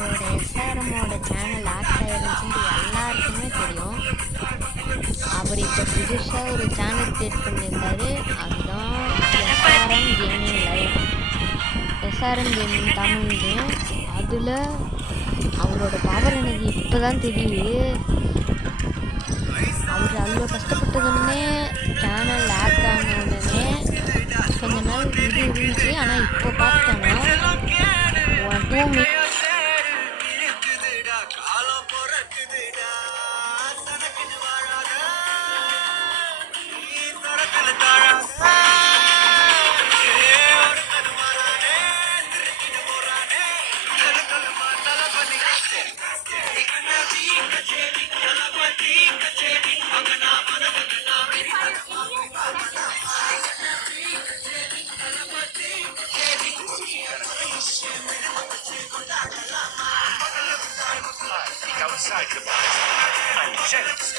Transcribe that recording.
நம்மளோட எஸ்ஆர்எம்மோட channel act ஆயிருந்துச்சுன்னு எல்லாருக்குமே தெரியும். அவர் இப்போ புதுசாக ஒரு சேனல் கிரியேட் பண்ணியிருந்தாரு. அதுதான் SRM gaming live, SRM gaming தமிழ்னு. அதில் அவரோட பவர் எனக்கு இப்போ தான் தெரியுது. அவர் அவ்வளோ கஷ்டப்பட்டதுன்னே சேனல் ஆக்ட் ஆன உடனே கொஞ்ச நாள் இது இருந்துச்சு. ஆனால் இப்போ பார்த்தோன்னா 2 minutes outside the box. I'm jealous.